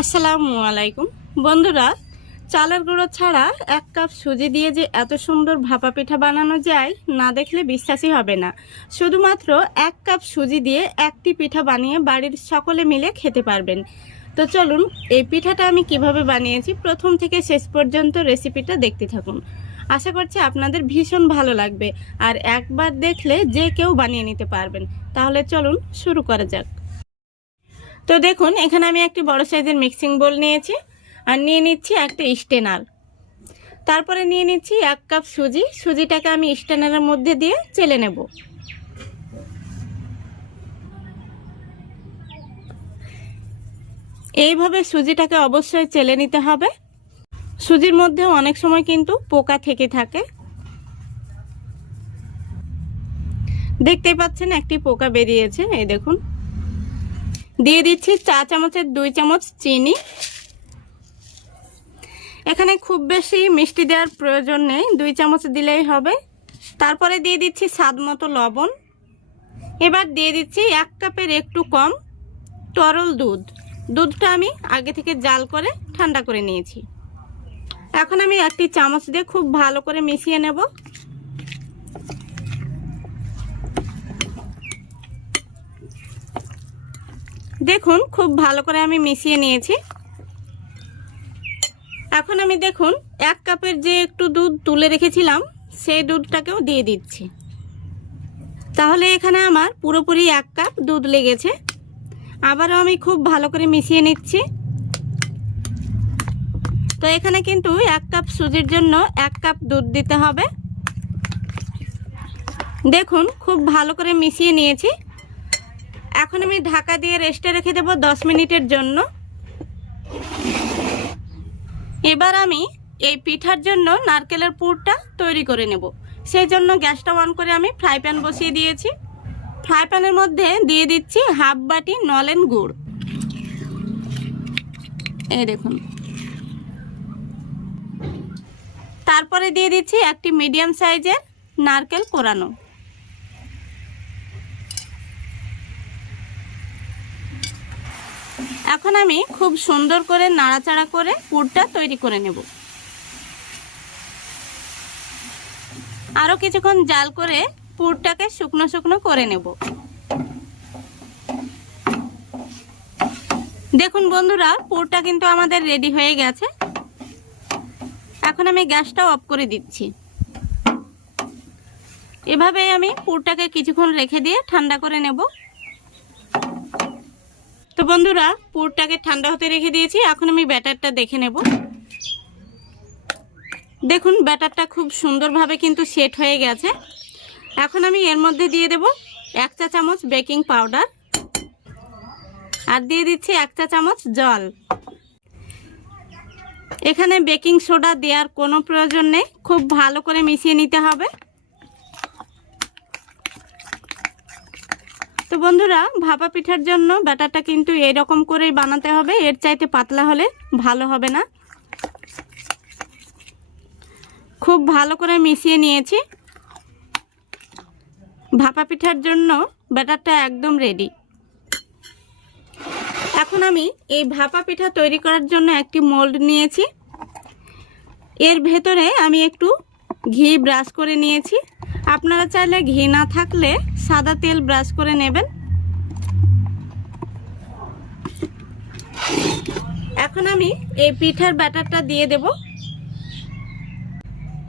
আসসালামু আলাইকুম বন্ধুরা, চালের গুঁড়ো ছাড়া 1 কাপ সুজি দিয়ে যে এত সুন্দর ভাপা পিঠা বানানো যায় না দেখলে বিশ্বাসই হবে না। শুধুমাত্র 1 কাপ সুজি দিয়ে একটি পিঠা বানিয়ে বাড়ির সকলে মিলে খেতে পারবেন। তো চলুন এই পিঠাটা আমি কিভাবে বানিয়েছি প্রথম থেকে শেষ পর্যন্ত রেসিপিটা দেখতে থাকুন। আশা করছি আপনাদের ভীষণ ভালো লাগবে আর একবার দেখলে যে কেউ বানিয়ে নিতে পারবেন। তাহলে চলুন শুরু করা যাক। তো দেখুন এখানে আমি একটি বড় সাইজের মিক্সিং বোল নিয়েছি আর নিয়ে নিচ্ছি একটা স্টেনার। তারপরে নিয়ে নিচ্ছি 1 কাপ সুজিটাকে আমি স্টেনারের মধ্যে দিয়ে চেলে নেব। এইভাবে সুজিটাকে অবশ্যই চেলে নিতে হবে। সুজির মধ্যে অনেক সময় কিন্তু পোকা থেকে থাকে। দেখতেই পাচ্ছেন একটি পোকা বেরিয়েছে, এই দেখুন। দিয়ে দিচ্ছি চা চামচের 2 চামচ চিনি। এখানে খুব বেশি মিষ্টি দেওয়ার প্রয়োজন নেই, 2 চামচ দিলেই হবে। তারপরে দিয়ে দিচ্ছি স্বাদ মতো লবণ। এবার দিয়ে দিচ্ছি 1 কাপের একটু কম তরল দুধটা আমি আগে থেকে জাল করে ঠান্ডা করে নিয়েছি। এখন আমি একটি চামচ দিয়ে খুব ভালো করে মিশিয়ে নেব। দেখুন খুব ভালো করে আমি মিশিয়ে নিয়েছি। এখন আমি দেখুন 1 কাপের যে একটু দুধ তুলে রেখেছিলাম সেই দুধটাকেও দিয়ে দিচ্ছি। তাহলে এখানে আমার পুরোপুরি 1 কাপ দুধ লেগেছে। আবারও আমি খুব ভালো করে মিশিয়ে নিচ্ছি। তো এখানে কিন্তু 1 কাপ সুজির জন্য 1 কাপ দুধ দিতে হবে। দেখুন খুব ভালো করে মিশিয়ে নিয়েছি। এখন আমি ঢাকা দিয়ে রেস্টে রেখে দেব 10 মিনিটের জন্য। এবার আমি এই পিঠার জন্য নারকেলের পুরটা তৈরি করে নেব। সেই জন্য গ্যাসটা অন করে আমি ফ্রাই প্যান বসিয়ে দিয়েছি। ফ্রাই প্যানের মধ্যে দিয়ে দিচ্ছি হাফ বাটি নলেন গুড়। এই দেখুন। তারপরে দিয়ে দিচ্ছি একটি মিডিয়াম সাইজের নারকেল কোরানো। এখন আমি খুব সুন্দর করে নাড়াচাড়া করে পুরটা তৈরি করে নেব। আরো কিছুক্ষণ জাল করে পুরটাকে শুকনো শুকনো করে নেব। দেখুন বন্ধুরা, পুরটা কিন্তু আমাদের রেডি হয়ে গেছে। এখন আমি গ্যাসটা অফ করে দিচ্ছি। এভাবে আমি পুরটাকে কিছুক্ষণ রেখে দিয়ে ঠান্ডা করে নেব। তো বন্ধুরা, পুরটাকে ঠান্ডা হতে রেখে দিয়েছি। এখন আমি ব্যাটারটা দেখে নেব। দেখুন ব্যাটারটা খুব সুন্দরভাবে কিন্তু সেট হয়ে গেছে। এখন আমি এর মধ্যে দিয়ে দেব 1 চা চামচ বেকিং পাউডার আর দিয়ে দিচ্ছি 1 চা চামচ জল। এখানে বেকিং সোডা দেওয়ার কোনো প্রয়োজন নেই, খুব ভালো করে মিশিয়ে নিতে হবে। তো বন্ধুরা, ভাপা পিঠার জন্য ব্যাটারটা কিন্তু এরকম করেই বানাতে হবে, এর চাইতে পাতলা হলে ভালো হবে না। খুব ভালো করে মিশিয়ে নিয়েছি। ভাপা পিঠার জন্য ব্যাটারটা একদম রেডি। এখন আমি এই ভাপা পিঠা তৈরি করার জন্য একটি মোল্ড নিয়েছি। এর ভেতরে আমি একটু ঘি ব্রাশ করে নিয়েছি। আপনারা চাইলে ঘি না থাকলে সাদা তেল ব্রাশ করে নেবেন। এখন আমি এই পিঠার ব্যাটারটা দিয়ে দেব।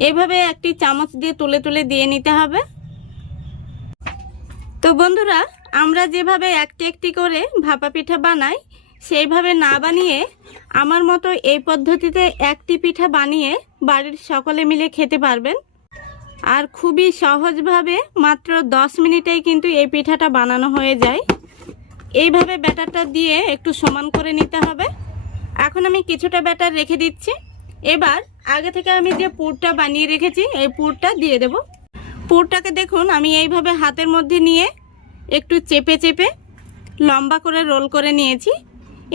এইভাবে একটি চামচ দিয়ে তুলে তুলে দিয়ে নিতে হবে। তো বন্ধুরা, আমরা যেভাবে একটি একটি করে ভাপা পিঠা বানাই সেইভাবে না বানিয়ে আমার মতো এই পদ্ধতিতে একটি পিঠা বানিয়ে বাড়ির সকলে মিলে খেতে পারবেন। আর খুবই সহজভাবে মাত্র 10 মিনিটেই কিন্তু এই পিঠাটা বানানো হয়ে যায়। এইভাবে ব্যাটারটা দিয়ে একটু সমান করে নিতে হবে। এখন আমি কিছুটা ব্যাটার রেখে দিচ্ছি। এবার আগে থেকে আমি যে পুরটা বানিয়ে রেখেছি এই পুরটা দিয়ে দেব। পুরটাকে দেখুন আমি এইভাবে হাতের মধ্যে নিয়ে একটু চেপে চেপে লম্বা করে রোল করে নিয়েছি।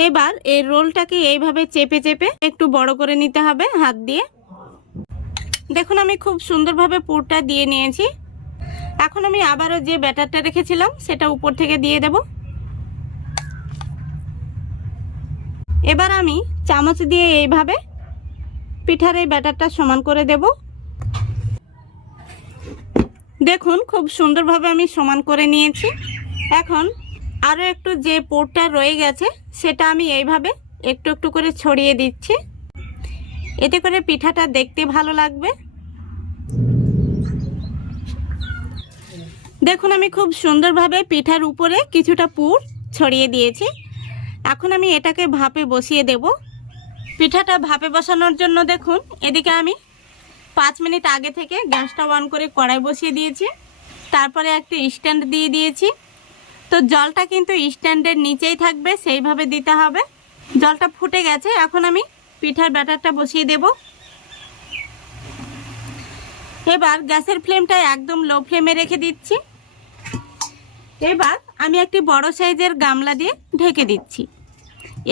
এবার এই রোলটাকে এইভাবে চেপে চেপে একটু বড় করে নিতে হবে হাত দিয়ে। দেখুন আমি খুব সুন্দরভাবে পুরটা দিয়ে নিয়েছি। এখন আমি আবারও যে ব্যাটারটা রেখেছিলাম সেটা উপর থেকে দিয়ে দেব। এবার আমি চামচ দিয়ে এইভাবে পিঠার এই ব্যাটারটা সমান করে দেব। দেখুন খুব সুন্দরভাবে আমি সমান করে নিয়েছি। এখন আরও একটু যে পুরটা রয়ে গেছে সেটা আমি এইভাবে একটু একটু করে ছড়িয়ে দিচ্ছি, এতে করে পিঠাটা দেখতে ভালো লাগবে। দেখুন আমি খুব সুন্দরভাবে পিঠার উপরে কিছুটা পুর ছড়িয়ে দিয়েছি। এখন আমি এটাকে ভাপে বসিয়ে দেব। পিঠাটা ভাপে বসানোর জন্য দেখুন এদিকে আমি 5 মিনিট আগে থেকে গ্যাসটা অন করে কড়াই বসিয়ে দিয়েছি, তারপরে একটা স্ট্যান্ড দিয়ে দিয়েছি। তো জলটা কিন্তু স্ট্যান্ডের নিচেই থাকবে, সেইভাবে দিতে হবে। জলটা ফুটে গেছে, এখন আমি পিঠার ব্যাটারটা বসিয়ে দেব। এবার গ্যাসের ফ্লেমটা একদম লো ফ্লেমে রেখে দিচ্ছি। এবার আমি একটি বড় সাইজের গামলা দিয়ে ঢেকে দিচ্ছি।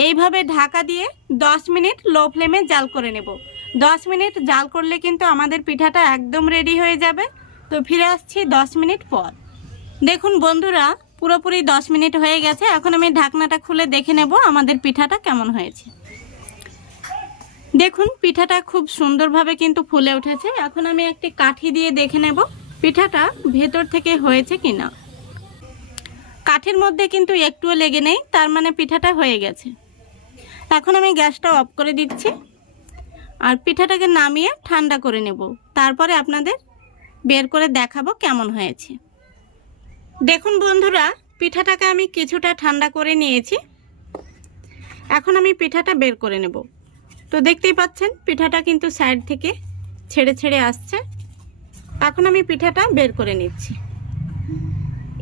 এইভাবে ঢাকা দিয়ে 10 মিনিট লো ফ্লেমে জাল করে নেব। 10 মিনিট জাল করলে কিন্তু আমাদের পিঠাটা একদম রেডি হয়ে যাবে। তো ফিরে আসছি 10 মিনিট পর। দেখুন বন্ধুরা পুরোপুরি 10 মিনিট হয়ে গেছে। এখন আমি ঢাকনাটা খুলে দেখে নেব আমাদের পিঠাটা কেমন হয়েছে। দেখুন পিঠাটা খুব সুন্দরভাবে কিন্তু ফুলে উঠেছে। এখন আমি একটি কাঠি দিয়ে দেখে নেব পিঠাটা ভেতর থেকে হয়েছে কিনা। কাঠির মধ্যে কিন্তু একটুও লেগে নেই, তার মানে পিঠাটা হয়ে গেছে। এখন আমি গ্যাসটা অফ করে দিচ্ছি আর পিঠাটাকে নামিয়ে ঠান্ডা করে নেব। তারপরে আপনাদের বের করে দেখাবো কেমন হয়েছে। দেখুন বন্ধুরা পিঠাটাকে আমি কিছুটা ঠান্ডা করে নিয়েছি। এখন আমি পিঠাটা বের করে নেব। তো দেখতেই পাচ্ছেন পিঠাটা কিন্তু সাইড থেকে ছেড়ে ছেড়ে আসছে। এখন আমি পিঠাটা বের করে নিচ্ছি।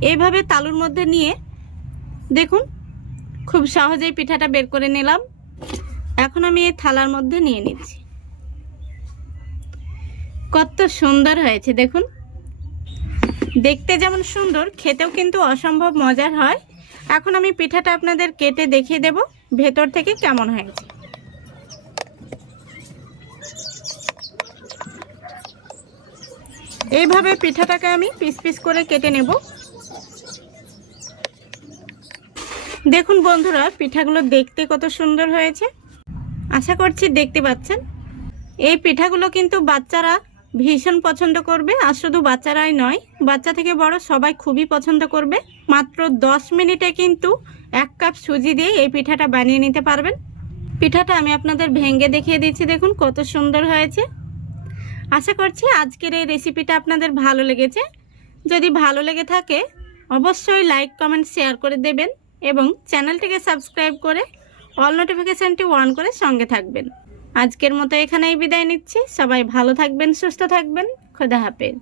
এইভাবে তালুর মধ্যে নিয়ে দেখুন খুব সহজেই পিঠাটা বের করে নিলাম। এখন আমি এই থালার মধ্যে নিয়ে নিচ্ছি। কত সুন্দর হয়েছে দেখুন, দেখতে যেমন সুন্দর খেতেও কিন্তু অসম্ভব মজার হয়। এখন আমি পিঠাটা আপনাদের কেটে দেখিয়ে দেব ভেতর থেকে কেমন হয়েছে। এইভাবে পিঠাটাকে আমি পিস পিস করে কেটে নেব। দেখুন বন্ধুরা পিঠাগুলো দেখতে কত সুন্দর হয়েছে, আশা করছি দেখতে পাচ্ছেন। এই পিঠাগুলো কিন্তু বাচ্চারা ভীষণ পছন্দ করবে, আর শুধু বাচ্চারাই নয়, বাচ্চা থেকে বড় সবাই খুবই পছন্দ করবে। মাত্র 10 মিনিটে কিন্তু 1 কাপ সুজি দিয়ে এই পিঠাটা বানিয়ে নিতে পারবেন। পিঠাটা আমি আপনাদের ভেঙে দেখিয়ে দিচ্ছি, দেখুন কত সুন্দর হয়েছে। আশা করছি আজকের এই রেসিপিটা আপনাদের ভালো লেগেছে। যদি ভালো লেগে থাকে অবশ্যই লাইক কমেন্ট শেয়ার করে দেবেন এবং চ্যানেলটিকে সাবস্ক্রাইব করে অল নোটিফিকেশানটি অন করে সঙ্গে থাকবেন। আজকের মতো এখানেই বিদায় নিচ্ছি। সবাই ভালো থাকবেন, সুস্থ থাকবেন। খোদা হাফেজ।